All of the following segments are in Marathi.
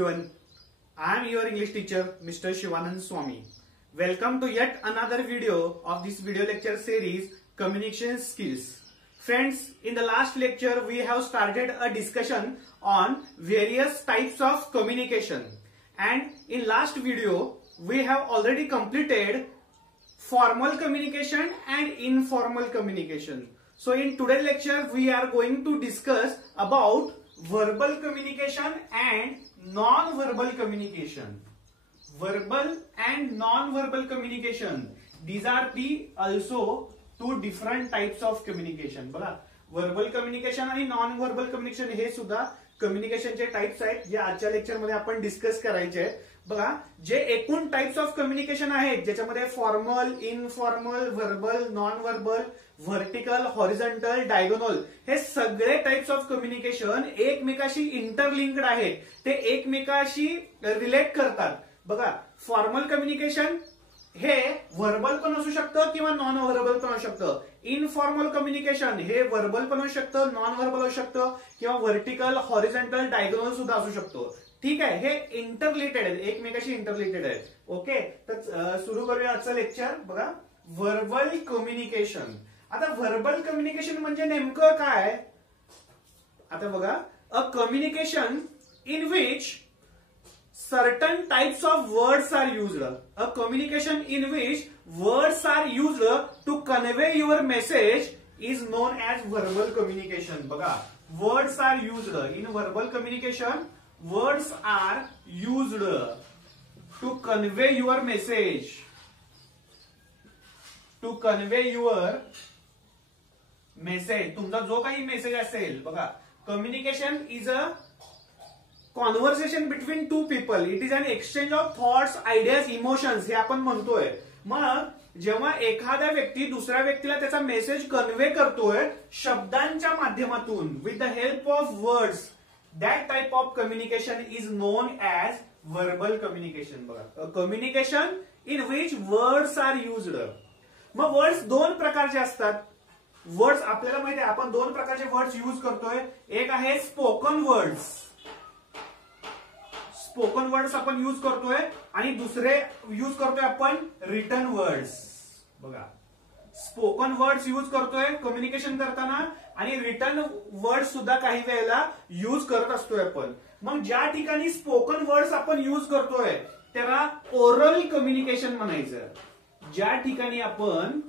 everyone. I am your English teacher, Mr. Shivanand Swami. Welcome to yet another video of this video lecture series, Communication Skills. Friends, in the last lecture, we have started a discussion on various types of communication. And in last video, we have already completed formal communication and informal communication. So in today's lecture, we are going to discuss about verbal communication and non-verbal communication. Verbal and non-verbal communication. These are the also two different types of communication. बघा, verbal communication आणि non-verbal communication हे सुद्धा कम्युनिकेशनचे टाइप्स आहेत जे आजच्या लेक्चर मध्ये आपण डिस्कस करायचे आहेत. बघा, जे एकूण टाइप्स ऑफ कम्युनिकेशन आहेत ज्याच्यामध्ये formal, informal, verbal, non verbal, vertical, horizontal, diagonal हे सगळे टाइप्स ऑफ कम्युनिकेशन एकमेकाशी इंटरलिंक्ड आहेत. ते एकमेकाशी रिलेट करतात. बघा, फॉर्मल कम्युनिकेशन हे व्हर्बल पण असू शकतं किंवा नॉन व्हर्बल पण असू शकतं. इनफॉर्मल कम्युनिकेशन हे व्हर्बल पण असू शकतं, नॉन व्हर्बल असू शकतं किंवा व्हर्टिकल, हॉरिझॉन्टल, डायगोनल सुद्धा असू शकतो. ठीक आहे, हे इंटररिलेटेड आहेत, एकमेकाशी इंटररिलेटेड आहेत. ओके, तर सुरू करूया आजचं लेक्चर. बघा, व्हर्बल कम्युनिकेशन. आता व्हर्बल कम्युनिकेशन म्हणजे नेमकं काय? आता बघा, अ communication in which certain types of words are used. A communication in which words are used to convey your message is known as verbal communication. बघा, words are used in verbal communication. Words are used to convey your message. To convey your message. तुमचा जो काही मेसेज असेल, बघा, communication is a conversation between two people. It is an exchange of thoughts, ideas, emotions हे आपण म्हणतोय. मग जेव्हा एखादा व्यक्ती दुसऱ्या व्यक्तीला त्याचा मेसेज कन्व्हे करतोय शब्दांच्या माध्यमातून with the help of words, that type of communication is known as verbal communication. बघा, communication in which words are used. मग वर्ड्स दोन प्रकारचे असतात. वर्ड्स आपल्याला माहिती आहे, आपण दोन प्रकारचे वर्ड्स युज करतोय. एक आहे स्पोकन वर्ड्स. स्पोकन वर्ड्स आपण यूज करतोय आणि दुसरे यूज करतोय आपण रिटन वर्ड्स. बघा, स्पोकन वर्ड्स यूज करतोय कम्युनिकेशन करताना आणि रिटन वर्ड्स सुद्धा काही वेळेला यूज करत असतोय आपण. मग ज्या ठिकाणी स्पोकन वर्ड्स आपण यूज करतोय त्याला ओरल कम्युनिकेशन म्हणायचं. ज्या ठिकाणी आपण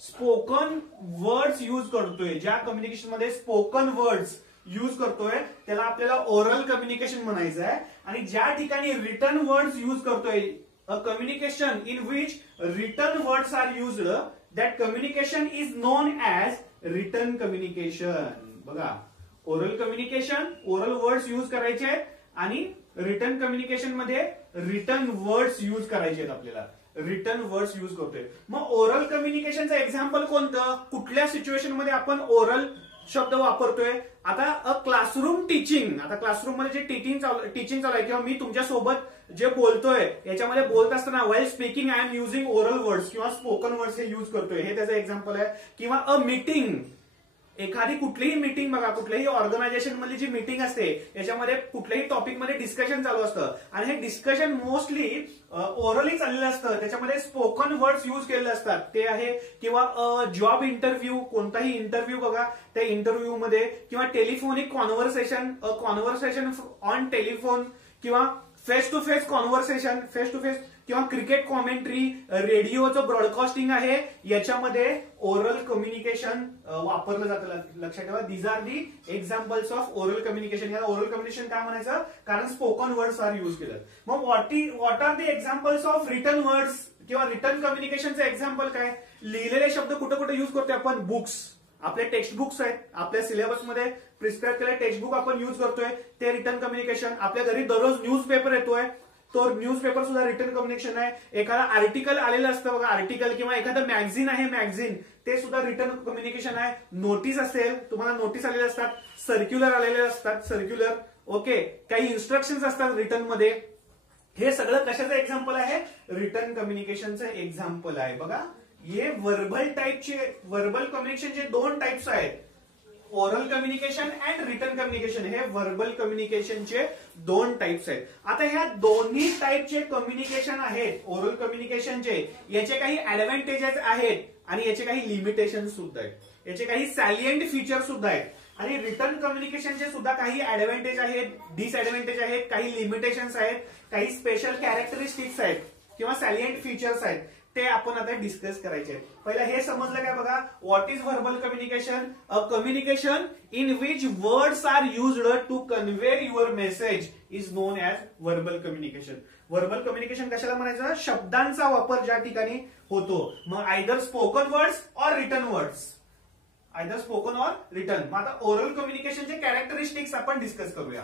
स्पोकन वर्ड्स यूज करतोय, ज्या कम्युनिकेशन मध्ये स्पोकन वर्ड्स यूज करतोय त्याला आपल्याला ओरल कम्युनिकेशन म्हणायचं आहे. आणि ज्या ठिकाणी रिटन वर्ड्स यूज करतोय, a communication in which written words are used, that communication is known as written communication. बघा, oral communication, oral words use करायचे आहेत आणि रिटन कम्युनिकेशन मध्ये रिटन वर्ड्स यूज करायचे आहेत. आपल्याला रिटन वर्ड्स यूज करतोय. मग ओरल कम्युनिकेशनचं एक्झाम्पल कोणतं? कुठल्या सिच्युएशन मध्ये आपण ओरल शब्द वापरतोय? आता अ क्लासरूम टीचिंग. आता क्लासरूम मध्ये जे टीचिंग चालू आहे किंवा मी तुमच्या सोबत जे बोलतोय याच्यामध्ये बोलत असताना while speaking I am using oral words किंवा स्पोकन वर्ड्स हे यूज करतोय, हे त्याचं एक्झाम्पल आहे. किंवा अ मीटिंग, एखादी कुठलीही मीटिंग, बघा, कुठल्याही ऑर्गनायझेशन मधली जी मीटिंग असते याच्यामध्ये कुठल्याही टॉपिक मध्ये डिस्कशन चालू असतं आणि हे डिस्कशन मोस्टली ओरली चाललेलं असतं. त्याच्यामध्ये स्पोकन वर्ड्स यूज केलेले असतात. ते आहे किंवा जॉब इंटरव्ह्यू, कोणताही इंटरव्ह्यू बघा, त्या इंटरव्ह्यू मध्ये किंवा टेलिफोनिक कॉन्व्हर्सेशन ऑन टेलिफोन किंवा face to face conversation, face to face किंवा क्रिकेट कॉमेंट्री, रेडिओचं ब्रॉडकास्टिंग आहे, याच्यामध्ये ओरल कम्युनिकेशन वापरलं जातं. लक्षात ठेवा, these are the examples of oral communication. याला ओरल कम्युनिकेशन काय म्हणायचं? कारण स्पोकन वर्ड्स आर युज केलं. मग what are the examples of written words किंवा रिटन कम्युनिकेशनचं एक्झाम्पल काय? लिहिलेले शब्द कुठे कुठे युज करतोय आपण? बुक्स, आपले टेक्स्ट बुक्स आहेत, आपल्या सिलेबसमध्ये प्रिस्क्राईब केलेले टेक्स्ट बुक आपण युज करतोय, ते रिटन कम्युनिकेशन. आपल्या घरी दररोज न्यूजपेपर येतोय, तो न्यूजपेपर सुद्धा रिटन कम्युनिकेशन आहे. एखादा आर्टिकल आलेलं असतं बघा, आर्टिकल किंवा एखादं मॅगझिन आहे, मॅगझिन, ते सुद्धा रिटन कम्युनिकेशन आहे. नोटीस असेल, तुम्हाला नोटीस आलेले असतात, सर्क्युलर आलेले असतात, सर्क्युलर. ओके, काही इन्स्ट्रक्शन्स असतात रिटन मध्ये. हे सगळं कशाचं एक्झाम्पल आहे? रिटन कम्युनिकेशनचं एक्झाम्पल आहे. बघा, हे व्हर्बल टाइपचे, व्हर्बल कम्युनिकेशनचे दोन टाइप्स आहेत. Oral communication and written communication हे व्हर्बल कम्युनिकेशनचे दोन टाइप्स आहेत. आता ह्या दोन्ही टाइपचे कम्युनिकेशन आहेत ओरल कम्युनिकेशनचे, याचे काही ऍडव्हान्टेजेस आहेत आणि याचे काही लिमिटेशन सुद्धा आहेत, याचे काही सॅलियंट फीचर सुद्धा आहेत. आणि रिटर्न कम्युनिकेशनचे सुद्धा काही ऍडव्हान्टेज आहेत, डिसएडव्हान्टेज आहेत, काही लिमिटेशन्स आहेत, काही स्पेशल कॅरेक्टरिस्टिक्स आहेत किंवा सॅलियंट फीचर्स आहेत, ते आपण आता डिस्कस करायचे आहेत. पहिला हे समजलं काय बघा, what is verbal communication? A communication in which words are used to convey your message is known as verbal communication. Verbal communication कशाला म्हणायचं? शब्दांचा वापर ज्या ठिकाणी होतो, मग either spoken words or written words, either spoken or written. मग आता ओरल कम्युनिकेशनचे कॅरेक्टरिस्टिक्स आपण डिस्कस करूया.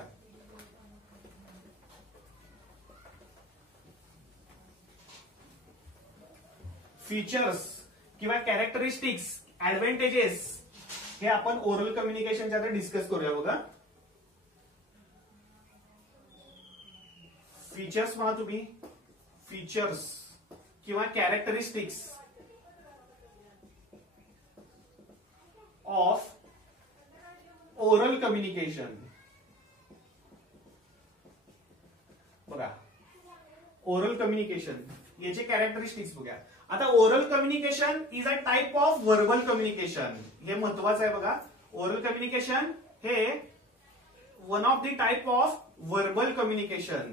फीचर्स किंवा कॅरेक्टरिस्टिक्स, ऍडव्हान्टेजेस हे आपण ओरल कम्युनिकेशनच्या आता डिस्कस करूया बघा. फीचर्स म्हणा तुम्ही, फीचर्स किंवा कॅरेक्टरिस्टिक्स ऑफ ओरल कम्युनिकेशन. बघा ओरल कम्युनिकेशन याचे कॅरेक्टरिस्टिक्स बघा. आता oral communication is a type of verbal communication, हे महत्वाचं आहे बघा. ओरल कम्युनिकेशन हे one of the type of verbal communication.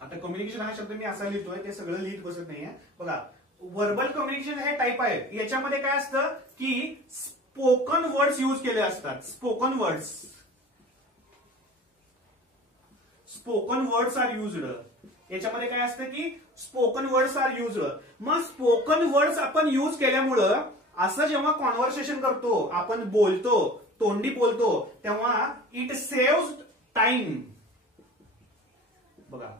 आता कम्युनिकेशन हा शब्द मी असा लिहितोय, ते सगळं लिहित बसत नाहीये बघा. व्हर्बल कम्युनिकेशन हे टाइप आहे, याच्यामध्ये काय असतं की स्पोकन वर्ड्स युज केले असतात. Spoken words, spoken words are used. याच्यामध्ये काय असतं की स्पोकन वर्ड्स आर युज्ड. मग स्पोकन वर्ड्स आपण युज केल्यामुळं असं जेव्हा कॉन्व्हर्सेशन करतो, आपण बोलतो, तोंडी बोलतो, तेव्हा इट सेव्स टाइम. बघा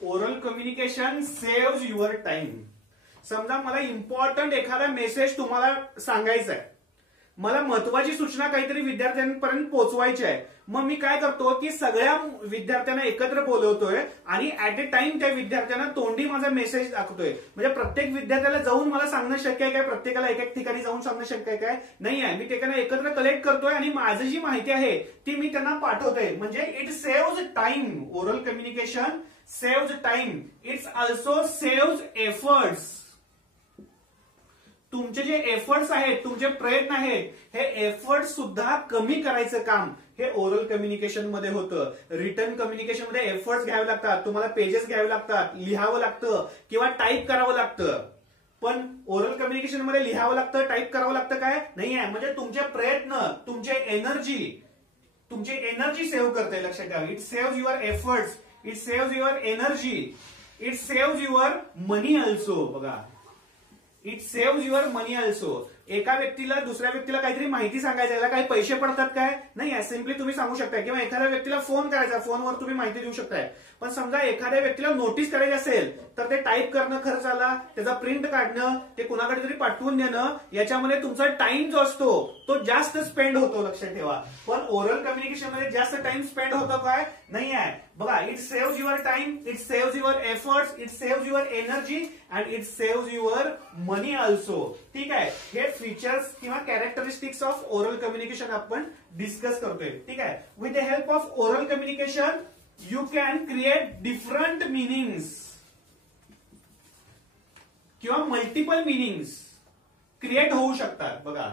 oral communication saves your time. समजा मला इम्पॉर्टंट एखादा मेसेज तुम्हाला सांगायचा आहे, मला महत्वाची सूचना काहीतरी विद्यार्थ्यांपर्यंत पोहोचवायची आहे, मग मी काय करतो की सगळ्या विद्यार्थ्यांना एकत्र बोलवतोय आणि ऍट अ टाइम त्या विद्यार्थ्यांना तोंडी माझा मेसेज दाखवतोय. म्हणजे प्रत्येक विद्यार्थ्याला जाऊन मला सांगणं शक्य आहे काय? प्रत्येकाला एक एक ठिकाणी जाऊन सांगणं शक्य आहे काय? नाही आहे. मी त्यांना एकत्र कलेक्ट करतोय आणि माझी जी माहिती आहे ती मी त्यांना पाठवतोय. म्हणजे it saves time. Oral communication saves time. It's also saves efforts. तुमचे जे एफर्ट्स आहेत, तुमचे प्रयत्न आहेत, हे एफर्ट्स सुद्धा कमी करायचं काम हे ओरल कम्युनिकेशन मध्ये होतं. रिटन कम्युनिकेशन मध्ये एफर्ट्स घ्यावे लागतात, तुम्हाला पेजेस घ्यावे लागतात, लिहावं लागतं किंवा टाईप करावं लागतं. पण ओरल कम्युनिकेशन मध्ये लिहावं लागतं, टाईप करावं लागतं काय? नाही आहे. म्हणजे तुमचे प्रयत्न, तुमचे एनर्जी सेव्ह करते. लक्षात घ्या. It saves your efforts, it saves your energy, it saves your money also. बघा it saves your money also. एका व्यक्तीला दुसऱ्या व्यक्तीला काहीतरी माहिती सांगायचं, याला काही पैसे पडतात काय? नाही. सिम्पली तुम्ही सांगू शकता किंवा एखाद्या व्यक्तीला फोन करायचा, फोनवर तुम्ही माहिती देऊ शकताय. पण समजा एखाद्या व्यक्तीला नोटीस करायची असेल तर ते टाईप करणं खर्च आला, त्याचा प्रिंट काढणं, ते कुणाकडे तरी पाठवून देणं, याच्यामध्ये तुमचा टाइम जो असतो तो जास्त स्पेंड होतो. लक्षात ठेवा. पण ओरल कम्युनिकेशन मध्ये जास्त टाइम स्पेंड होतो काय? नाही आहे. बघा it saves your time, it saves your efforts, it saves your energy and it saves your money also. ठीक आहे. हे फीचर्स किंवा कॅरेक्टरिस्टिक्स ऑफ ओरल कम्युनिकेशन आपण डिस्कस करतोय. ठीक आहे. With the help of oral communication you can create different meanings किंवा मल्टिपल मिनिंग्स क्रिएट होऊ शकतात. बघा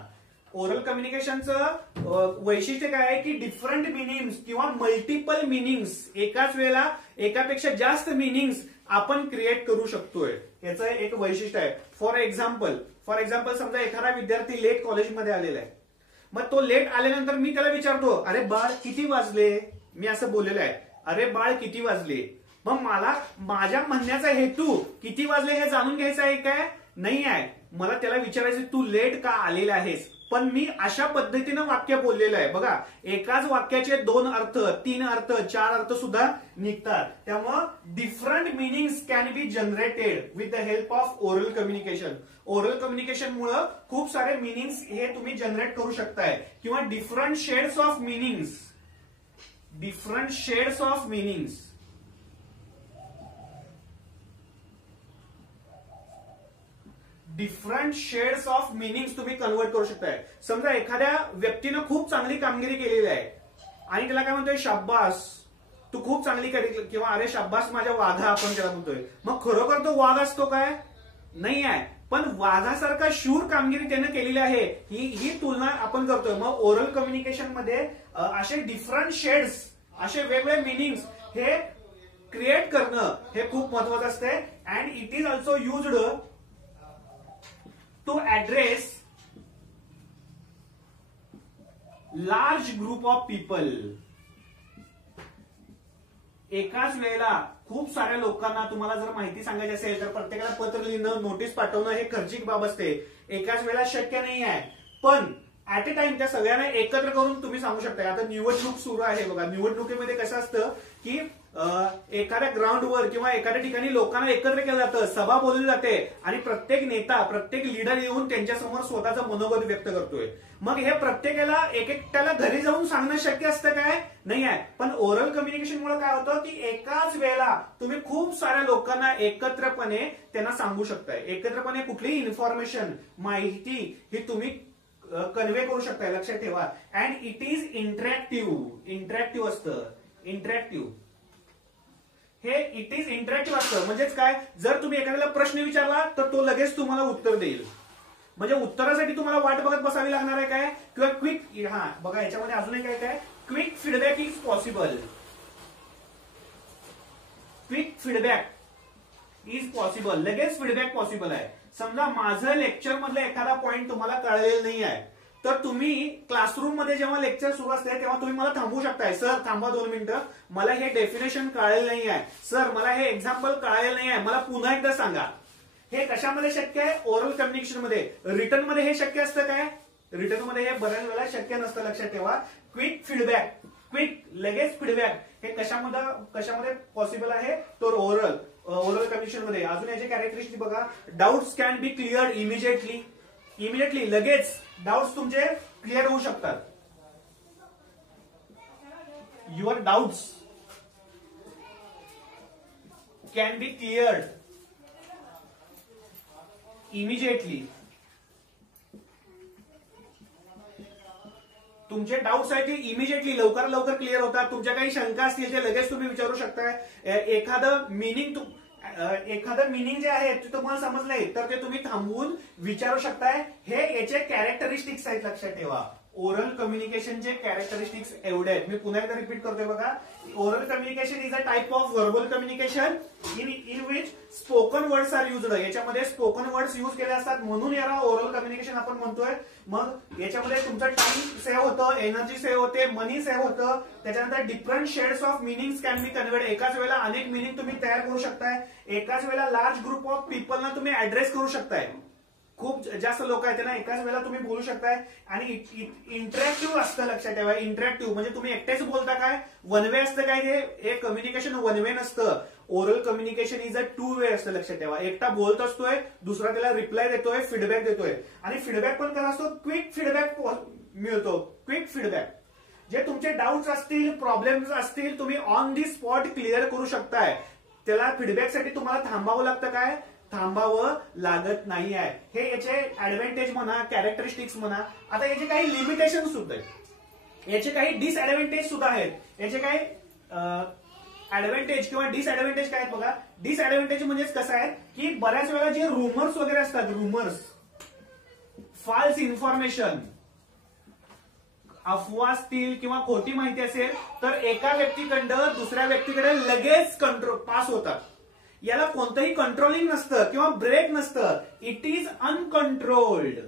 ओरल कम्युनिकेशनचं वैशिष्ट्य काय आहे की डिफरंट मिनिंग्स किंवा मल्टिपल मिनिंग्स, एकाच वेळेला एकापेक्षा जास्त मिनिंग्स आपण क्रिएट करू शकतोय. याचं एक वैशिष्ट्य आहे. फॉर एक्झाम्पल समजा एखादा विद्यार्थी लेट कॉलेजमध्ये आलेला आहे. मग तो लेट आल्यानंतर मी त्याला विचारतो, अरे बाळ किती वाजले? मी असं बोललेलं आहे, अरे बाळ किती वाजले? मग मला माझ्या म्हणण्याचा हेतू किती वाजले हे जाणून घ्यायचा आहे काय? नाही आहे. मला त्याला विचारायचं तू लेट का आलेला आहेस? पण मी अशा पद्धतीनं वाक्य बोललेलं आहे. बघा एकाच वाक्याचे 2 अर्थ, 3 अर्थ, 4 अर्थ सुद्धा निघतात. त्यामुळं different meanings can be generated with the help of oral communication. Oral communication मुळे खूप सारे मिनिंग्स हे तुम्ही जनरेट करू शकताय किंवा different shades of meanings, different shades of meanings तुम्ही कन्वर्ट करू शकताय. समजा एखाद्या व्यक्तीनं खूप चांगली कामगिरी केलेली आहे आणि त्याला काय म्हणतोय, शाब्बास तू खूप चांगली केली, किंवा अरे शाब्बास माझ्या वाघा आपण त्याला म्हणतोय. मग खरोखर तो वाघ असतो काय, नाही आहे, पण वाघासारखा शूर कामगिरी त्यानं केलेली आहे, ही तुलना आपण करतोय. मग ओरल कम्युनिकेशन मध्ये असे डिफरंट शेड्स, असे वेगवेगळे मिनिंग्स हे क्रिएट करणं हे खूप महत्वाचं असते. And it is also used to address large group of people. एकाच वेळेला खूप साऱ्या लोकांना तुम्हाला जर माहिती सांगायची असेल तर प्रत्येकाला पत्र लिहिणं, नोटीस पाठवणं हे खर्चिक बाब असते, एकाच वेळेला शक्य नाही आहे. पण ऍट अ टाइम त्या सगळ्यांना एकत्र करून तुम्ही सांगू शकता. आता निवडणूक सुरू आहे बघा, निवडणुकीमध्ये कसं असतं की एखाद्या ग्राउंडवर किंवा एखाद्या ठिकाणी लोकांना एकत्र केलं जातं, सभा बोलली जाते आणि प्रत्येक नेता, प्रत्येक लीडर येऊन त्यांच्यासमोर स्वतःचं मनोगत व्यक्त करतोय. मग हे प्रत्येकाला एकट्याला घरी जाऊन सांगणं शक्य असतं काय, नाही आहे. पण ओरल कम्युनिकेशनमुळे काय होतं की एकाच वेळेला तुम्ही खूप साऱ्या लोकांना एकत्रपणे त्यांना सांगू शकताय. एकत्रपणे कुठलीही इन्फॉर्मेशन, माहिती ही तुम्ही कन्वे करू शकताय. लक्षात ठेवा. अँड इट इज इंटरॅक्टिव्ह असतं. इंटरॅक्टिव्ह हे इट इज इंटरॅक्टिव्ह असतं. म्हणजेच काय, जर तुम्ही एखाद्याला प्रश्न विचारला तर तो लगेच तुम्हाला उत्तर देईल. म्हणजे उत्तरासाठी तुम्हाला वाट बघत बसावी लागणार आहे काय, किंवा क्विक, हा बघा याच्यामध्ये अजूनही काय काय, quick feedback is possible. Quick feedback is possible, लगेच फीडबॅक पॉसिबल आहे. समजा माझं लेक्चर मधलं एखादा पॉईंट तुम्हाला कळलेला नाही आहे, तर तुम्ही क्लासरूम मध्ये जेव्हा लेक्चर सुरू असते तेव्हा तुम्ही मला थांबवू शकताय. सर थांबा 2 मिनिटं, मला हे डेफिनेशन कळलेलं नाही आहे, सर मला हे एक्झाम्पल कळलेलं नाही आहे, मला पुन्हा एकदा सांगा. हे कशामध्ये शक्य आहे, ओरल कम्युनिकेशन मध्ये. रिटर्न मध्ये हे शक्य असतं काय, रिटर्न मध्ये हे बऱ्याच वेळा शक्य नसतं. लक्षात ठेवा. क्विक फीडबॅक, क्विक लगेच फीडबॅक हे कशामध्ये पॉसिबल आहे, तर ओरल कम्युनिकेशन मध्ये. अजून याचे कॅरेक्टरिस्टिक बघा, doubts can be cleared immediately, लगेच डाऊट्स तुमचे क्लिअर होऊ शकतात. Your doubts can be cleared immediately. तुमचे डाऊट्स आहेत ते इमिजिएटली लवकर क्लिअर होतात. तुमच्या काही शंका असतील ते लगेच तुम्ही विचारू शकताय. एखादं मिनिंग जे आहे ते तुम्हाला समजलंय तर ते तुम्ही थांबवून विचारू शकताय. हे याचे कॅरेक्टरिस्टिक्स आहेत. लक्षात ठेवा. ओरल कम्युनिकेशनचे कॅरेक्टरिस्टिक्स एवढे आहेत. मी पुन्हा एकदा रिपीट करतोय बघा. Oral communication is a type of verbal communication in which spoken words are used. याच्यामध्ये स्पोकन वर्ड्स युज केले असतात म्हणून याला ओरल कम्युनिकेशन आपण म्हणतोय. मग याच्यामध्ये तुमचं टाइम सेव्ह होतं, एनर्जी सेव्ह होते, मनी सेव्ह होतं. त्याच्यानंतर different shades of meanings can be conveyed. एकाच वेळेला अनेक मिनिंग तुम्ही तयार करू शकताय. एकाच वेळेला लार्ज ग्रुप ऑफ पीपलना तुम्ही ऍड्रेस करू शकताय. खूप जास्त लोक आहेत त्यांना एकाच वेळेला तुम्ही बोलू शकताय. आणि इंटरॅक्टिव्ह असतं. लक्षात ठेवा. इंटरॅक्टिव्ह म्हणजे तुम्ही एकटेच बोलता काय, वन वे असतं काय, हे कम्युनिकेशन वन वे नसतं. ओरल कम्युनिकेशन इज अ 2 वे असतं. लक्षात ठेवा. एकटा बोलत असतोय, दुसरा त्याला रिप्लाय देतोय, फीडबॅक देतोय. आणि फीडबॅक पण कसा असतो, क्विक फीडबॅक मिळतो. क्विक फीडबॅक जे तुमचे डाऊट्स असतील, प्रॉब्लेम्स असतील, तुम्ही ऑन दी स्पॉट क्लिअर करू शकताय. त्याला फीडबॅकसाठी तुम्हाला थांबावं लागतं काय, थांबावं लागत नाही आहे. हे याचे ऍडव्हान्टेज म्हणा, कॅरेक्टरिस्टिक्स म्हणा. आता याचे काही लिमिटेशन सुद्धा आहेत, याचे काही डिसएडव्हान्टेज सुद्धा आहेत. याचे काही ऍडव्हान्टेज किंवा डिसएडव्हान्टेज काय आहेत बघा. डिसएडव्हान्टेज म्हणजेच कसं आहे की बऱ्याच वेळा जे रुमर्स वगैरे असतात, रुमर्स, फॉल्स इन्फॉर्मेशन, अफवा असतील किंवा खोटी माहिती असेल तर एका व्यक्तीकडं दुसऱ्या व्यक्तीकडे लगेच पास होतात. याला कोणतंही कंट्रोलिंग नसतं किंवा ब्रेक नसतं. It is uncontrolled.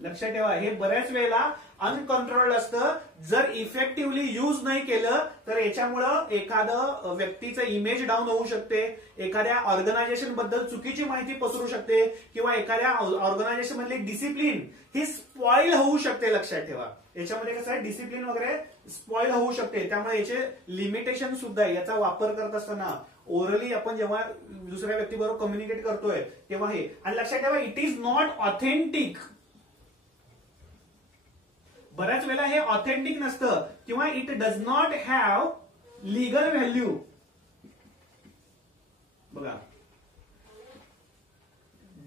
लक्षात ठेवा. हे बऱ्याच वेळेला अनकंट्रोल्ड असतं. जर इफेक्टिव्हली युज नाही केलं तर याच्यामुळं एखादं व्यक्तीचं इमेज डाऊन होऊ शकते, एखाद्या ऑर्गनायझेशन बद्दल चुकीची माहिती पसरू शकते किंवा एखाद्या ऑर्गनायझेशन मधली डिसिप्लिन ही स्पॉइल होऊ शकते. लक्षात ठेवा. याच्यामध्ये कसं आहे, डिसिप्लिन वगैरे स्पॉइल होऊ शकते. त्यामुळे याचे लिमिटेशन सुद्धा आहे. याचा वापर करत असताना ओरली आपण जेव्हा दुसऱ्या व्यक्तीबरोबर कम्युनिकेट करतोय तेव्हा हे. आणि लक्षात ठेवा, इट इज नॉट ऑथेंटिक. बऱ्याच वेळेला हे ऑथेंटिक नसतं किंवा it does not have legal value. बघा,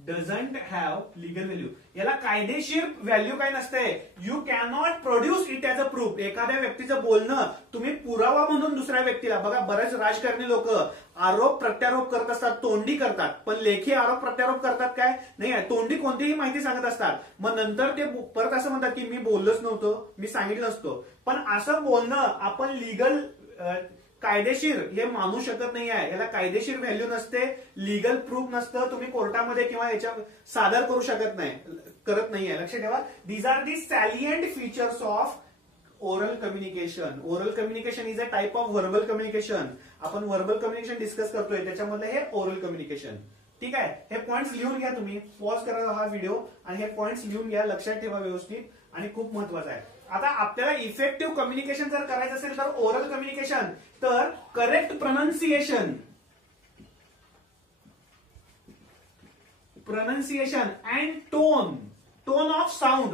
डझंट हॅव लिगल व्हॅल्यू. याला कायदेशीर व्हॅल्यू काय नसते. You can not produce it as a proof. एखाद्या व्यक्तीचं बोलणं तुम्ही पुरावा म्हणून दुसऱ्या व्यक्तीला, बघा बरेच राजकारणी लोक आरोप प्रत्यारोप करत असतात, तोंडी करतात, पण लेखी आरोप प्रत्यारोप करतात काय नाही. तोंडी कोणतीही माहिती सांगत असतात, मग नंतर ते परत असं म्हणतात की मी बोललोच नव्हतं, मी सांगितलं नसतो. पण असं बोलणं आपण लिगल कायदेशीर हे मानू शकत नाही आहे. याला कायदेशीर व्हॅल्यू नसते, लिगल प्रूफ नसतं, तुम्ही कोर्टामध्ये किंवा याच्या सादर करू शकत नाही, करत नाहीये. लक्षात ठेवा. These are the salient features of oral communication. Oral communication is a type of verbal communication. आपण व्हर्बल कम्युनिकेशन डिस्कस करतोय, त्याच्यामधलं हे ओरल कम्युनिकेशन. ठीक आहे. हे पॉइंट्स लिहून घ्या तुम्ही, पॉज करा हा व्हिडिओ आणि हे पॉइंट्स लिहून घ्या, लक्षात ठेवा व्यवस्थित, आणि खूप महत्वाचं आहे. आता आपल्याला इफेक्टिव्ह कम्युनिकेशन जर करायचं असेल तर ओरल कम्युनिकेशन, तर correct pronunciation and tone of sound,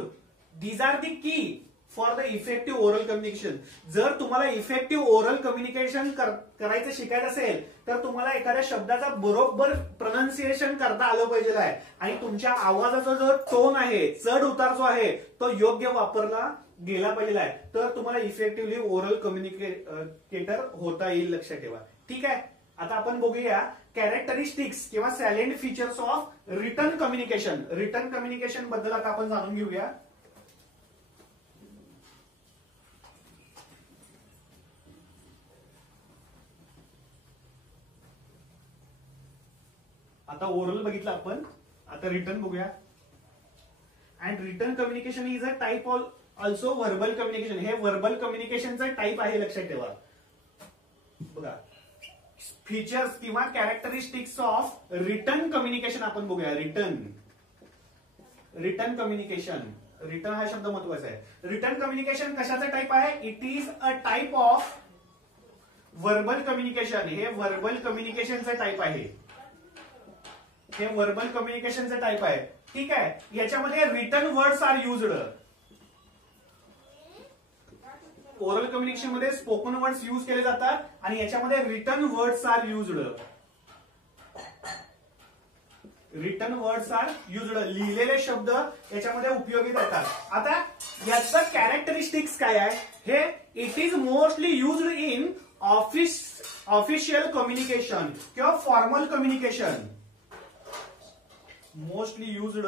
these are the key for the effective oral communication. जर तुम्हाला इफेक्टिव्ह ओरल कम्युनिकेशन करायचं शिकायचं असेल तर तुम्हाला एखाद्या शब्दाचा बरोबर प्रोनाउन्सिएशन करता आलं पाहिजे आहे, आणि तुमच्या आवाजाचा जो टोन आहे, चढ उतार जो आहे, तो योग्य वापरला गेला पाहिजे आहे, तर तुम्हाला इफेक्टिव्हली ओरल कम्युनिकेटर होता येईल. लक्षात ठेवा. ठीक आहे. आता आपण बघूया कॅरेक्टरिस्टिक्स किंवा salient features of written communication. Written communication बद्दल आता आपण जाणून घेऊया. आता ओरल बघितलं आपण, आता रिटर्न बघूया. And return communication is a type also verbal communication. हे व्हर्बल कम्युनिकेशनचा टाइप आहे, लक्षात ठेवा. बघा फीचर्स किंवा कॅरेक्टरिस्टिक्स ऑफ रिटर्न कम्युनिकेशन आपण बघूया. रिटर्न कम्युनिकेशन, रिटर्न हा शब्द महत्वाचा आहे. रिटर्न कम्युनिकेशन कशाचा टाइप आहे. It is a type of verbal communication. हे व्हर्बल कम्युनिकेशनचा टाइप आहे. हे व्हर्बल कम्युनिकेशनचं टाइप आहे. ठीक आहे. याच्यामध्ये written words are used. Oral communication मध्ये स्पोकन वर्ड्स यूज केले जातात आणि याच्यामध्ये written words are used. Written words are used, लिहिलेले शब्द याच्यामध्ये उपयोगी येतात. आता याचं कॅरेक्टरिस्टिक्स काय आहे. हे it is mostly used in official communication किंवा formal communication. Mostly used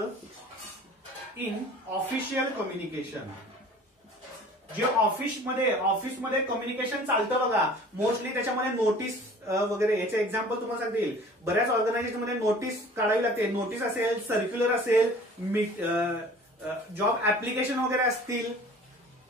in official communication. जे ऑफिसमध्ये कम्युनिकेशन चालतं बघा, मोस्टली त्याच्यामध्ये नोटीस वगैरे, याचे एक्झाम्पल तुम्हाला सांगता येईल. बऱ्याच ऑर्गनायझेशन मध्ये नोटीस काढावी लागते. नोटीस असेल, सर्क्युलर असेल, जॉब ऍप्लिकेशन वगैरे असतील,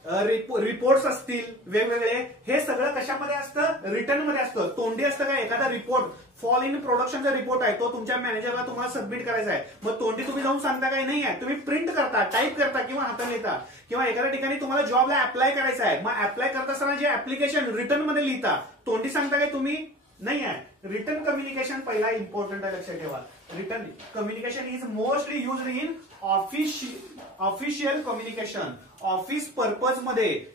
रिपोर्ट्स असतील वेगवेगळे, हे सगळं कशामध्ये असतं. रिटर्न मध्ये असतं. तोंडी असतं काय. एखादा रिपोर्ट फॉल इन प्रोडक्शनचा रिपोर्ट आहे, तो तुमच्या मॅनेजरला तुम्हाला सबमिट करायचा आहे. मग तोंडी तुम्ही जाऊन सांगता काय नाही आहे, तुम्ही प्रिंट करता, टाईप करता किंवा हाताने लिहिता. किंवा एखाद्या ठिकाणी तुम्हाला जॉबला अप्लाय करायचा आहे, मग अप्लाय करत असताना जे ऍप्लिकेशन रिटर्न मध्ये लिहिता, तोंडी सांगता काय तुम्ही नाही आहे. रिटर्न कम्युनिकेशन पहिला इम्पॉर्टंट आहे, लक्षात ठेवा. Return communication is mostly used in official communication. Office purpose मध्ये,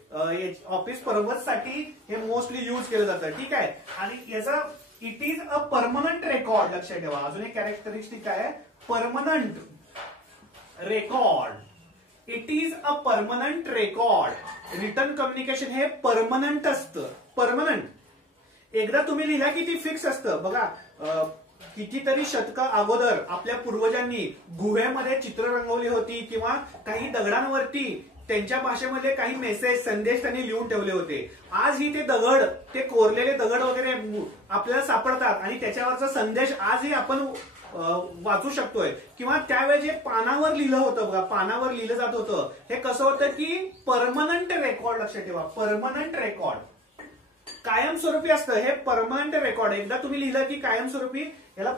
ऑफिस पर्पज साठी हे मोस्टली युज केलं जातं. ठीक आहे. आणि याचा it is a permanent record. लक्षात ठेवा. अजून एक कॅरेक्टरिस्टिक आहे permanent record. It is a permanent record. Return communication हे परमनंट असतं. परमनंट एकदा तुम्ही लिहिला की ती फिक्स असतं. बघा कितीतरी शतकं अगोदर आपल्या पूर्वजांनी गुहेमध्ये चित्र रंगवली होती किंवा काही दगडांवरती त्यांच्या भाषेमध्ये काही मेसेज, संदेश त्यांनी लिहून ठेवले होते. आजही ते दगड, ते कोरलेले दगड वगैरे आपल्याला सापडतात आणि त्याच्यावरचा संदेश आजही आपण वाचू शकतोय. किंवा त्यावेळी जे पानावर लिहिलं होतं बघा, पानावर लिहिलं जात होतं, हे कसं होतं की परमनंट रेकॉर्ड. लक्षात ठेवा. परमनंट रेकॉर्ड कायमस्वरूपी असतं. हे परमनंट रेकॉर्ड एकदा तुम्ही लिहिलं की कायमस्वरूपी, याला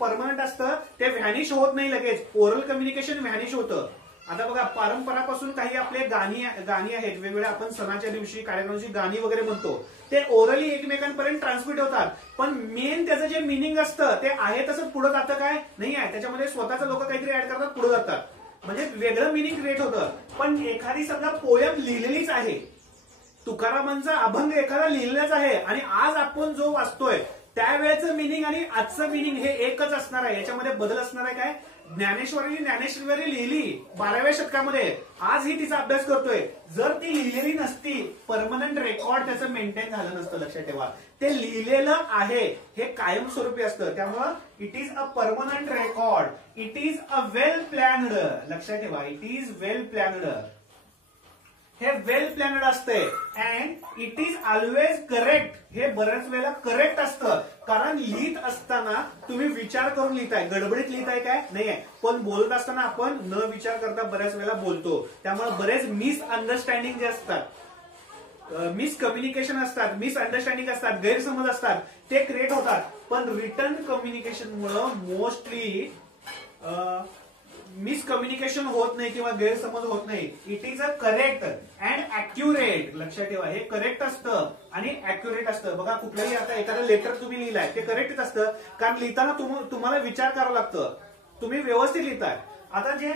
परमनंट असतं. ते व्हॅनिश होत नाही लगेच. ओरल कम्युनिकेशन व्हॅनिश होतं. आता बघा परंपरापासून काही आपले गाणी आहेत वेगवेगळ्या, आपण सणाच्या दिवशी कार्यक्रमाची गाणी वगैरे म्हणतो, ते ओरली एकमेकांपर्यंत ट्रान्समिट होतात. पण मेन त्याचं जे मिनिंग असतं ते आहे तसं पुढे जातं काय नाही आहे. त्याच्यामध्ये स्वतःच लोक काहीतरी ऍड करतात, पुढे जातात, म्हणजे वेगळं मिनिंग क्रिएट होतं. पण एखादी समजा पोयम लिहिलेलीच आहे, तुकारामांचा अभंग एखादा लिहिलेलाच आहे आणि आज आपण जो वाचतोय त्यावेळेचं मिनिंग आणि आजचं मिनिंग हे एकच असणार आहे. याच्यामध्ये बदल असणार आहे काय ज्ञानेश्वरी लिहिली 12व्या शतकामध्ये, आजही तिचा अभ्यास करतोय. जर ती लिहिलेली नसती, परमनंट रेकॉर्ड त्याचं मेंटेन झालं नसतं. लक्षात ठेवा, ते लिहिलेलं आहे हे कायमस्वरूपी असतं. त्यामुळं it is a permanent record, it is a well planned. लक्षात ठेवा, इट इज वेल प्लॅन्ड. हे वेल प्लॅनड असते and it is always correct. हे बऱ्याच वेळेला करेक्ट असतं, कारण लिहित असताना तुम्ही विचार करून लिहिताय, गडबडीत लिहिताय काय नाहीये. पण बोलत असताना आपण न विचार करता बऱ्याच वेळेला बोलतो. त्यामुळे बरेच मिसअंडरस्टँडिंग जे असतात, मिसकम्युनिकेशन असतात, मिसअंडरस्टँडिंग असतात, गैरसमज असतात, ते क्रिएट होतात. पण रिटर्न कम्युनिकेशनमुळे मोस्टली मिसकम्युनिकेशन होत नाही किंवा गैरसमज होत नाही. It is a correct and accurate. लक्षात ठेवा, हे करेक्ट असतं आणि अॅक्युरेट असतं. बघा, कुठलंही आता एखादं लेटर तुम्ही लिहिलाय ते करेक्टच असतं, कारण लिहिताना तुम्हाला विचार करावा लागतं, तुम्ही व्यवस्थित लिहिताय. आता जे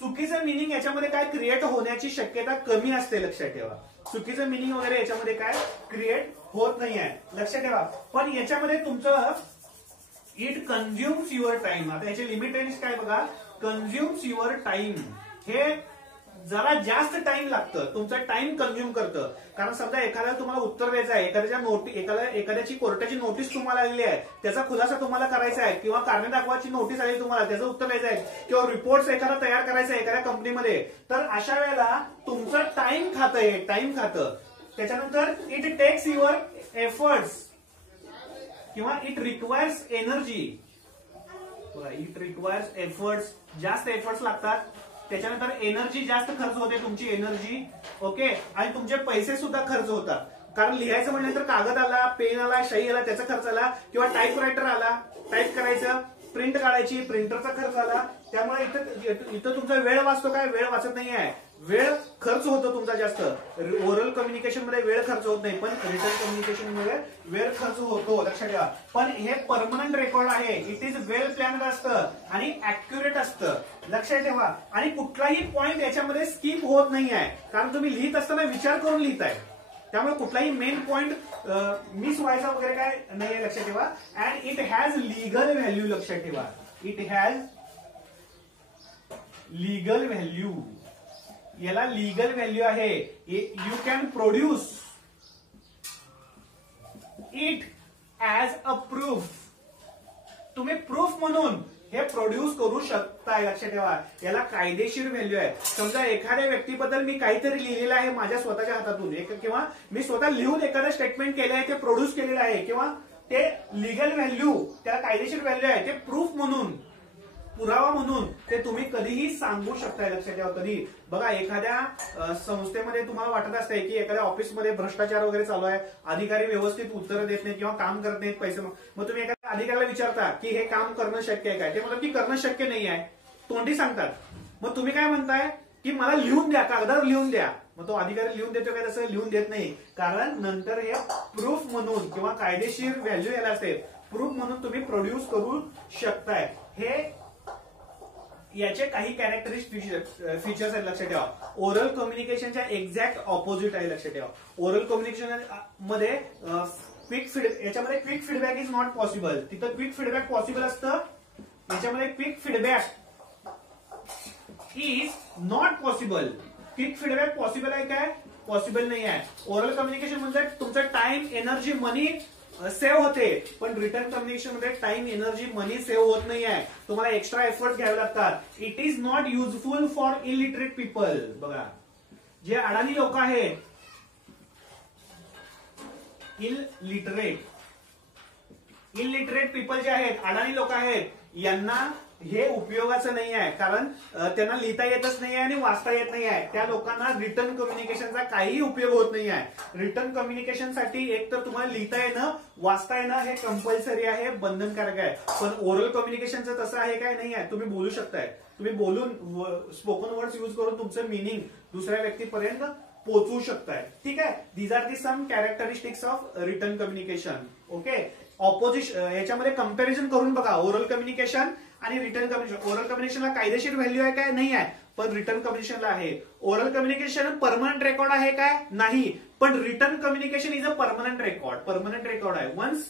चुकीचं मिनिंग याच्यामध्ये काय क्रिएट होण्याची शक्यता कमी असते. लक्षात ठेवा, चुकीचं मिनिंग वगैरे याच्यामध्ये काय क्रिएट होत नाही आहे. लक्षात ठेवा, पण याच्यामध्ये तुमचं इट कन्झ्युम्स युअर टाइम. आता याचे लिमिटेशन्स काय बघा, कन्झ्युम्स युअर टाइम. हे जरा जास्त टाइम लागतं, तुमचा टाइम कन्झ्युम करतं. कारण समजा एखाद्याला तुम्हाला उत्तर द्यायचं आहे, एखाद्याची कोर्टाची नोटीस तुम्हाला आलेली आहे, त्याचा खुलासा तुम्हाला करायचा आहे, किंवा कारणे दाखवायची नोटीस आली तुम्हाला, त्याचं उत्तर द्यायचं आहे, किंवा रिपोर्ट एखादा तयार करायचा आहे एखाद्या कंपनीमध्ये, तर अशा वेळेला तुमचं टाइम खातं. त्याच्यानंतर इट टेक्स युअर एफर्ट्स किंवा it requires energy. It requires efforts, जास्त एफर्ट्स लागतात. त्याच्यानंतर एनर्जी जास्त खर्च होते, तुमची एनर्जी. ओके, आणि तुमचे पैसे सुद्धा खर्च होतात. कारण लिहायचं म्हटलं तर कागद आला, पेन आला, शाई आला, त्याचा खर्च आला, किंवा टाईप रायटर आला, टाईप करायचं, प्रिंट काढायची, प्रिंटरचा खर्च आला. त्यामुळे इथं तुमचा वेळ वाचतो काय, वेळ वाचत नाही आहे, वेळ खर्च होतो तुमचा जास्त. ओरल कम्युनिकेशन मध्ये वेळ खर्च होत नाही, पण रिटन कम्युनिकेशन मध्ये वेळ खर्च होतो. लक्षात ठेवा, पण हे परमनंट रेकॉर्ड आहे. इट इज वेल प्लॅन्ड असतं आणि अॅक्युरेट असतं. लक्षात ठेवा, आणि कुठलाही पॉइंट याच्यामध्ये स्किप होत नाही आहे, कारण तुम्ही लिहित असताना विचार करून लिहिताय. त्यामुळे कुठलाही मेन पॉइंट मिस व्हायचा वगैरे काय नाही. लक्षात ठेवा, and it has legal value. लक्षात ठेवा, इट हॅज लीगल व्हॅल्यू. याला लीगल व्हॅल्यू आहे. You can produce it as a proof. तुम्ही प्रूफ म्हणून हे प्रोड्यूस करू शकताय. लक्षात ठेवा, याला कायदेशीर व्हॅल्यू आहे. समजा एखाद्या व्यक्तीबद्दल मी काहीतरी लिहिलेलं आहे माझ्या स्वतःच्या हातातून, किंवा मी स्वतः लिहून एखादं स्टेटमेंट केलं आहे, ते प्रोड्यूस केलेलं आहे, किंवा ते लीगल व्हॅल्यू, त्याला कायदेशीर व्हॅल्यू आहे, ते प्रूफ म्हणून, पुरावा म्हणून ते तुम्ही कधीही सांगू शकताय. लक्षात ठेवा, कधी बघा, एखाद्या संस्थेमध्ये तुम्हाला वाटत असते की एखाद्या ऑफिसमध्ये भ्रष्टाचार वगैरे चालू आहे, अधिकारी व्यवस्थित उत्तर देत नाही किंवा काम करत नाहीत, पैसे, मग तुम्ही एखाद्या अधिकाऱ्याला विचारता की हे काम करणं शक्य आहे काय, ते म्हणतात की करणं शक्य नाही आहे, तोंडी सांगतात. मग तुम्ही काय म्हणताय की मला लिहून द्या, कागदावर लिहून द्या. मग तो अधिकारी लिहून देतो काय, तसं लिहून देत नाही, कारण नंतर हे प्रूफ म्हणून किंवा कायदेशीर व्हॅल्यू याला असते, प्रूफ म्हणून तुम्ही प्रोड्यूस करू शकताय. हे याचे काही कॅरेक्टरिस्टिक फीचर्स आहेत. लक्षात ठेवा, ओरल कम्युनिकेशनच्या एक्झॅक्ट ऑपोजिट आहे. लक्षात ठेवा, ओरल कम्युनिकेशन मध्ये याच्यामध्ये quick feedback is not possible. तिथं क्विक फीडबॅक पॉसिबल असतं, याच्यामध्ये quick feedback is not possible. Quick feedback possible आहे काय, पॉसिबल नाही आहे. ओरल कम्युनिकेशन म्हणजे तुमचं टाइम, एनर्जी, मनी सेव्ह होते, पण रिटर्न कम्युनिकेशन मध्ये टाइम, एनर्जी, मनी सेव्ह होत नाही आहे. तुम्हाला एक्स्ट्रा एफर्ट घ्यावे लागतात. It is not useful for illiterate people. बघा, जे अडाणी लोक आहेत, इलिटरेट पीपल जे आहेत, अडाणी लोक आहेत, यांना हे उपयोगाचं नाही आहे, कारण त्यांना लिहिता येतच नाही आहे आणि वाचता येत नाही आहे. त्या लोकांना रिटर्न कम्युनिकेशनचा काही उपयोग होत नाही आहे. रिटर्न कम्युनिकेशनसाठी एक तर तुम्हाला लिहिता येणं, वाचता येणं हे कंपल्सरी आहे, बंधनकारक आहे. पण ओरल कम्युनिकेशनचं तसं आहे काय, नाही आहे. तुम्ही बोलू शकताय, तुम्ही बोलून स्पोकन वर्ड्स यूज करून तुमचं मिनिंग दुसऱ्या व्यक्तीपर्यंत पोहोचवू शकताय. ठीक आहे, these are the some characteristics of written communication. Okay, opposition याच्यामध्ये कंपॅरिझन करून बघा, ओरल कम्युनिकेशन आणि रिटर्न कम्युनिकेशन. ओरल कम्युनिकेशनला कायदेशीर व्हॅल्यू आहे काय, नाही आहे, पण रिटर्न कम्युनिकेशनला आहे. ओरल कम्युनिकेशन परमनंट रेकॉर्ड आहे काय, नाही, पण return communication is a permanent record. Permanent record आहे. Once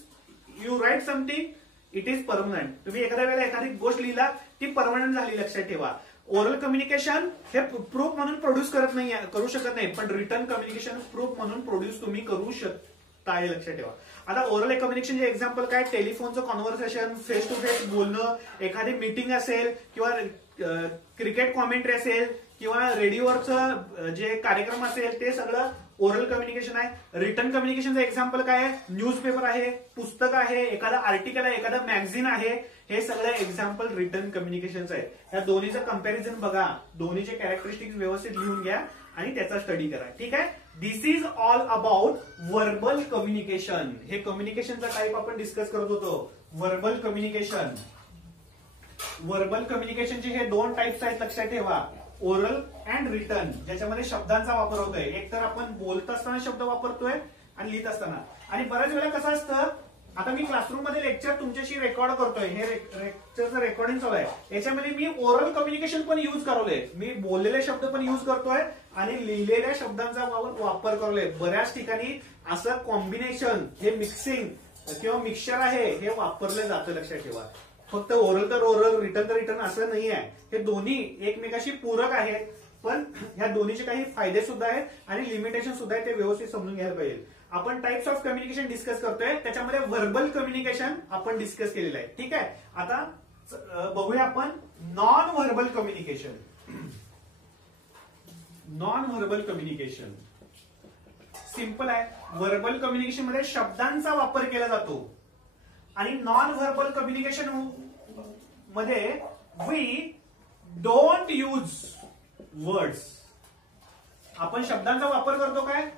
you write something it is permanent. तुम्ही एखाद्या वेळेला एखादी गोष्ट लिहिला, ती ती परमनंट झाली, लक्षात ठेवा. ओरल कम्युनिकेशन हे प्रूफ म्हणून प्रोड्यूस करू शकत नाही, पण रिटर्न कम्युनिकेशन प्रूफ म्हणून प्रोड्यूस तुम्ही करू शकता, हे लक्षात ठेवा. आता ओरल कम्युनिकेशनचे एक्झाम्पल काय, टेलिफोनचं कॉन्व्हर्सेशन, फेस टू फेस बोलणं, एखादी मीटिंग असेल किंवा क्रिकेट कॉमेंट्री असेल किंवा रेडिओवरचं जे कार्यक्रम असेल ते सगळं ओरल कम्युनिकेशन आहे. रिटर्न कम्युनिकेशनचं एक्झाम्पल काय आहे, न्यूजपेपर आहे, पुस्तक आहे, एखादा आर्टिकल आहे, एखादा मॅगझिन आहे, हे सगळं एक्झाम्पल रिटर्न कम्युनिकेशनचं आहे. या दोन्हीचं कम्पॅरिझन बघा, दोन्हीचे कॅरेक्टरिस्टिक्स व्यवस्थित लिहून घ्या आणि त्याचा स्टडी करा. ठीक आहे. This is all about verbal communication. हे कम्युनिकेशनचा टाईप आपण डिस्कस करत होतो, व्हर्बल कम्युनिकेशन. व्हर्बल कम्युनिकेशनचे हे दोन टाइप्स आहेत, लक्षात ठेवा, ओरल अँड रिटर्न, ज्याच्यामध्ये शब्दांचा वापर होतोय. एक तर आपण बोलत असताना शब्द वापरतोय आणि लिहित असताना. आणि बऱ्याच वेळा कसं असतं, आता मी क्लासरूम मध्ये लेक्चर तुमच्याशी रेकॉर्ड करतोय, हे लेक्चरचं रेकॉर्डिंग चालू आहे, याच्यामध्ये मी ओरल कम्युनिकेशन पण युज करवलंय. मी बोललेले शब्द पण युज करतोय आणि लिहिलेल्या शब्दांचा वापर करलोय. बऱ्याच ठिकाणी असं कॉम्बिनेशन, हे मिक्सिंग किंवा मिक्सचर आहे, हे वापरलं जातं, लक्षात ठेवा. फक्त ओरल तर ओरल, रिटर्न तर रिटर्न असं नाही आहे. हे दोन्ही एकमेकाशी पूरक आहेत, पण ह्या दोन्हीचे काही फायदे सुद्धा आहेत आणि लिमिटेशन सुद्धा आहे, ते व्यवस्थित समजून घ्यायला पाहिजे. आपण टाइप्स ऑफ कम्युनिकेशन डिस्कस करतोय, त्याच्यामध्ये व्हर्बल कम्युनिकेशन आपण डिस्कस केलेलं आहे. ठीक आहे. आता बघूया आपण non verbal communication. Non verbal communication simple आहे. व्हर्बल कम्युनिकेशन मध्ये शब्दांचा वापर केला जातो आणि नॉन व्हर्बल कम्युनिकेशन मध्ये वी डोंट यूज वर्ड्स. आपण शब्दांचा वापर करतो काय,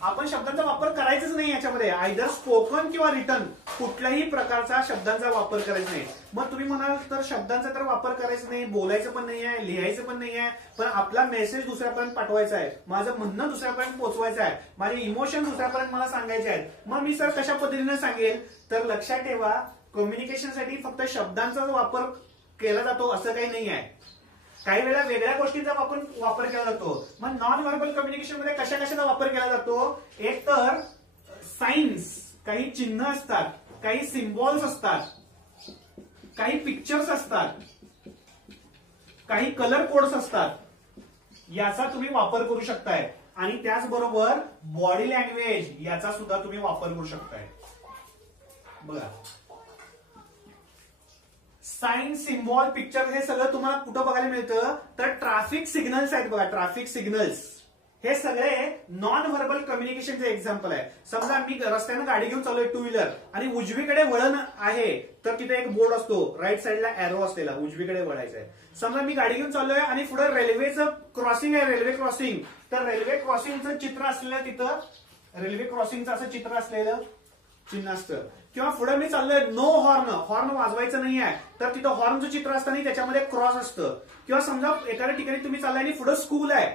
आपण शब्दांचा वापर करायचाच नाही याच्यामध्ये. आयदर स्पोकन किंवा रिटन, कुठल्याही प्रकारचा शब्दांचा वापर करायचा नाही. मग तुम्ही म्हणाल तर शब्दांचा तर वापर करायचा नाही, बोलायचं पण नाही आहे, लिहायचं पण नाही आहे, पण आपला मेसेज दुसऱ्यापर्यंत पाठवायचा आहे, माझं म्हणणं दुसऱ्यापर्यंत पोहोचवायचं आहे, माझे इमोशन दुसऱ्यापर्यंत मला सांगायचे आहेत. मग मी सर कशा पद्धतीने सांगेल, तर लक्षात ठेवा, कम्युनिकेशनसाठी फक्त शब्दांचा वापर केला जातो असं काही नाही आहे. काही वेळा वेगळ्या गोष्टींचा वापर केला जातो. मग नॉन व्हर्बल कम्युनिकेशन मध्ये कशा कशाचा वापर केला जातो, एक तर साइन्स, काही चिन्ह असतात, काही सिम्बॉल्स असतात, काही पिक्चर्स असतात, काही कलर कोड्स असतात, याचा तुम्ही वापर करू शकताय. आणि त्याचबरोबर बॉडी लँग्वेज याचा सुद्धा तुम्ही वापर करू शकताय. बघा, साइन, सिम्बॉल, पिक्चर हे सगळं तुम्हाला कुठं बघायला मिळतं, तर ट्रॅफिक सिग्नल्स आहेत. बघा, ट्रॅफिक सिग्नल्स हे सगळे नॉन व्हर्बल कम्युनिकेशनचे एक्झाम्पल आहे. समजा मी रस्त्यानं गाडी घेऊन चाललोय, टू व्हीलर, आणि उजवीकडे वळण आहे, तर तिथे एक बोर्ड असतो, राईट साईडला एरो असलेला, उजवीकडे वळायचं आहे. समजा मी गाडी घेऊन चाललोय आणि पुढे रेल्वेचं क्रॉसिंग आहे, रेल्वे क्रॉसिंग, तर रेल्वे क्रॉसिंगचं चित्र असलेलं, तिथं रेल्वे क्रॉसिंगचं असं चित्र असलेलं चिन्ह असतं. किंवा पुढे मी चाललोय, नो हॉर्न, हॉर्न वाजवायचं नाही आहे, तर तिथं हॉर्नचं चित्र असतं आणि त्याच्यामध्ये क्रॉस असतं. किंवा समजा एखाद्या ठिकाणी तुम्ही चाललाय आणि पुढे स्कूल आहे,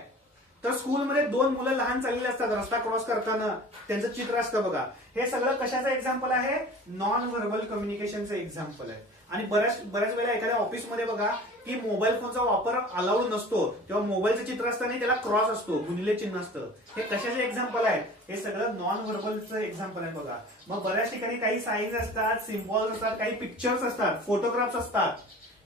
तर स्कूलमध्ये दोन मुलं लहान चाललेली असतात, रस्ता क्रॉस करताना त्यांचं चित्र असतं. बघा, हे सगळं कशाचं एक्झाम्पल आहे, नॉन व्हर्बल कम्युनिकेशनचं एक्झाम्पल आहे. आणि बऱ्याच वेळेला एखाद्या ऑफिसमध्ये बघा की मोबाईल फोनचा वापर अलाउड नसतो, तेव्हा मोबाईलचं चित्र असतं आणि त्याला क्रॉस असतो, गुणिले चिन्ह असतं. हे कशाचे एक्झाम्पल आहे, हे सगळं नॉन व्हर्बलचं एक्झाम्पल आहे. बघा, मग बऱ्याच ठिकाणी काही साईन्स असतात, सिम्बॉल्स असतात, काही पिक्चर्स असतात, फोटोग्राफ्स असतात,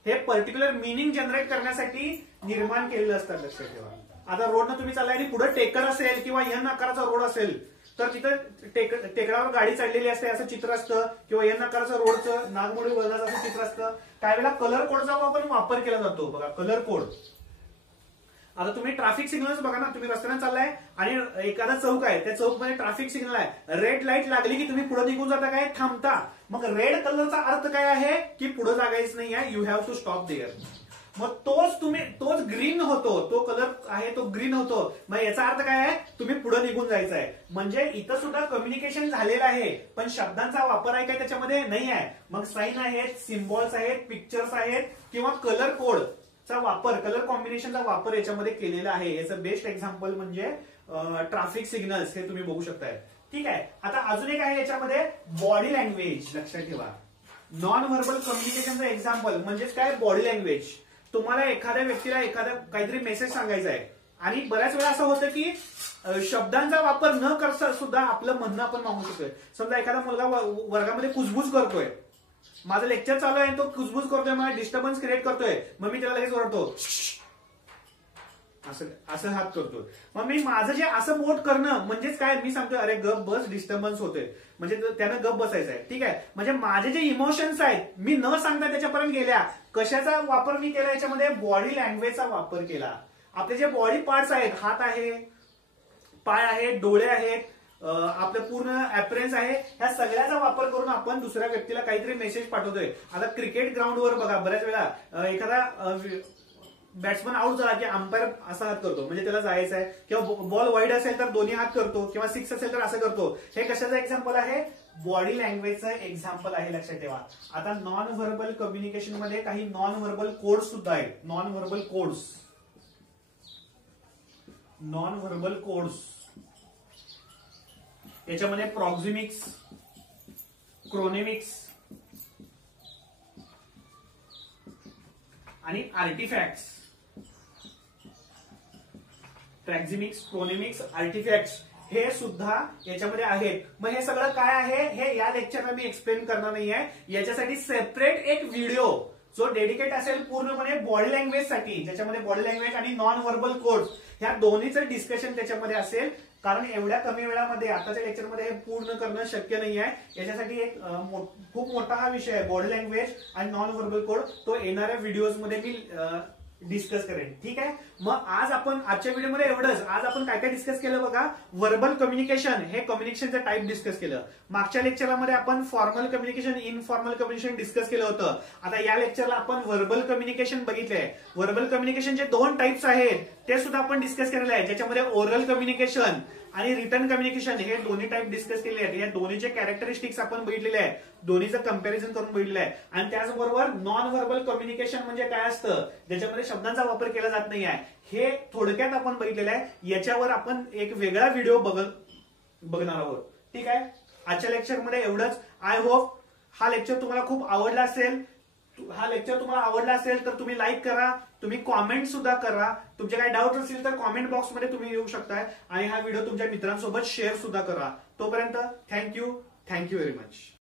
हे पर्टिक्युलर मिनिंग जनरेट करण्यासाठी निर्माण केलेलं असतात, लक्षात ठेवा. आता रोडनं तुम्ही चाललाय आणि पुढे टेकर असेल किंवा एन आकाराचा रोड असेल, तर तिथं टेकडावर गाडी चढलेली असते असं चित्र असतं, किंवा एन आकाराचं रोडचं नागमोडी वळणाचं असं चित्र असतं. त्यावेळेला कलर कोडचा वापर केला जातो. बघा, कलर कोड. आता तुम्ही ट्रॅफिक सिग्नल्स बघा ना, तुम्ही रस्त्याने चाललाय आणि एखादा चौक आहे, त्या चौक मध्ये ट्रॅफिक सिग्नल आहे, रेड लाईट लागली की तुम्ही पुढे निघून जाता काय, थांबता. मग रेड कलरचा अर्थ काय आहे की पुढे जागायच नाही आहे, you have to stop there. मग तोच ग्रीन होतो, तो कलर आहे तो ग्रीन होतो, मग याचा अर्थ काय आहे, तुम्ही पुढे निघून जायचं आहे. म्हणजे इथं सुद्धा कम्युनिकेशन झालेलं आहे, पण शब्दांचा वापर आहे काय त्याच्यामध्ये नाही आहे. मग साईन आहेत, सिम्बॉल्स आहेत, पिक्चर्स आहेत, किंवा कलर कोडचा वापर, कलर कॉम्बिनेशनचा वापर याच्यामध्ये केलेला आहे. याचं बेस्ट एक्झाम्पल म्हणजे ट्रॅफिक सिग्नल्स, हे तुम्ही बघू शकताय. ठीक आहे. आता अजून एक आहे याच्यामध्ये बॉडी लँग्वेज. लक्षात ठेवा, नॉन व्हर्बल कम्युनिकेशनचं एक्झाम्पल म्हणजेच काय, बॉडी लँग्वेज. तुम्हाला एखाद्या व्यक्तीला काहीतरी मेसेज सांगायचा आहे आणि बऱ्याच वेळा असं होतं की शब्दांचा वापर न करता सुद्धा आपलं म्हणणं आपण मागू शकतोय. समजा एखादा मुलगा वर्गामध्ये कुजबूज करतोय माझं लेक्चर चालू आहे, तो कुजबुज करतोय, मला डिस्टर्बन्स क्रिएट करतोय, मग मी त्याला लगेच ओरडतो, असं हात करतो. मग मी माझं जे असं बोट करणं म्हणजेच काय, मी सांगतोय अरे गप बस, डिस्टर्बन्स होतोय, म्हणजे त्यानं गप बसायचं आहे. ठीक आहे, म्हणजे माझे जे इमोशन्स आहेत मी न सांगता त्याच्यापर्यंत गेल्या. कशाचा वापर मी केला याच्यामध्ये, बॉडी लँग्वेजचा वापर केला. आपले जे बॉडी पार्ट्स आहेत, हात आहे, पाय आहेत, डोळे आहेत, आपलं पूर्ण अपरेन्स आहे, ह्या सगळ्याचा वापर करून आपण दुसऱ्या व्यक्तीला काहीतरी मेसेज पाठवतोय. आता क्रिकेट ग्राउंडवर बघा बऱ्याच वेळा एखादा बॅट्समन आउट झाला की अंपायर असा हात करतो, म्हणजे त्याला जायचं आहे, किंवा बॉल वाईड असेल तर दोन्ही हात करतो, किंवा सिक्स असेल तर असं करतो. हे कशाचं एक्झाम्पल आहे, बॉडी लँग्वेजचं एक्झाम्पल आहे, लक्षात ठेवा. आता नॉन व्हर्बल कम्युनिकेशन मध्ये काही नॉन व्हर्बल कोड्स सुद्धा आहेत. Non verbal codes, non verbal codes याच्यामध्ये प्रॉक्झिमिक्स, क्रोनेमिक्स आणि आर्टिफॅक्ट्स. प्रॉक्झिमिक्स, क्रोनेमिक्स, आर्टिफॅक्ट्स हे सुद्धा याच्यामध्ये आहेत. मग हे सगळं काय आहे हे या लेक्चरला मी एक्सप्लेन करणार नाहीये. याच्यासाठी सेपरेट एक व्हिडिओ जो डेडिकेट असेल पूर्णपणे बॉडी लँग्वेज साठी, ज्याच्यामध्ये बॉडी लँग्वेज आणि नॉन व्हर्बल कोड्स ह्या दोन्हीचं डिस्कशन त्याच्यामध्ये असेल. कारण एवढ्या कमी वेळामध्ये आताच्या लेक्चरमध्ये हे पूर्ण करणं शक्य नाही आहे. याच्यासाठी एक खूप मोठा हा विषय आहे, बॉडी लँग्वेज आणि नॉन व्हर्बल कोड. तो येणाऱ्या व्हिडिओजमध्ये मी डिस्कस करेन. ठीक आहे, मग आज आपण आजच्या व्हिडिओमध्ये एवढंच. आज आपण काय काय डिस्कस केलं बघा. व्हर्बल कम्युनिकेशन, हे कम्युनिकेशनचं टाईप डिस्कस केलं. मागच्या लेक्चरमध्ये आपण formal communication, informal communication discuss केलं होतं. आता या लेक्चरला आपण व्हर्बल कम्युनिकेशन बघितलंय. व्हर्बल कम्युनिकेशनचे 2 टाइप्स आहेत ते सुद्धा आपण डिस्कस केलेले आहे, ज्याच्यामध्ये ओरल कम्युनिकेशन आणि रिटर्न कम्युनिकेशन हे दोन्ही टाइप डिस्कस केले आहेत. या दोन्हीचे कॅरेक्टरिस्टिक्स आपण बघितलेले आहे, दोन्हीचं कंपॅरिझन करून बघितलं आहे. आणि त्याचबरोबर नॉन व्हर्बल कम्युनिकेशन म्हणजे काय असतं, ज्याच्यामध्ये शब्दांचा वापर केला जात नाही आहे, हे थोडक्यात आपण बघितलेलं आहे. याच्यावर आपण एक वेगळा व्हिडिओ बघणार आहोत. ठीक आहे, आजच्या लेक्चरमध्ये एवढंच. आय होप हा लेक्चर तुम्हाला खूप आवडला असेल. हा लेक्चर तुम्हाला आवडला असेल तर तुम्ही लाईक करा, तुम्ही कॉमेंट सुद्धा करा. तुमचे काही डाऊट असतील तर कॉमेंट बॉक्समध्ये तुम्ही येऊ शकताय, आणि हा व्हिडिओ तुमच्या मित्रांसोबत शेअर सुद्धा करा. तोपर्यंत थँक्यू व्हेरी मच.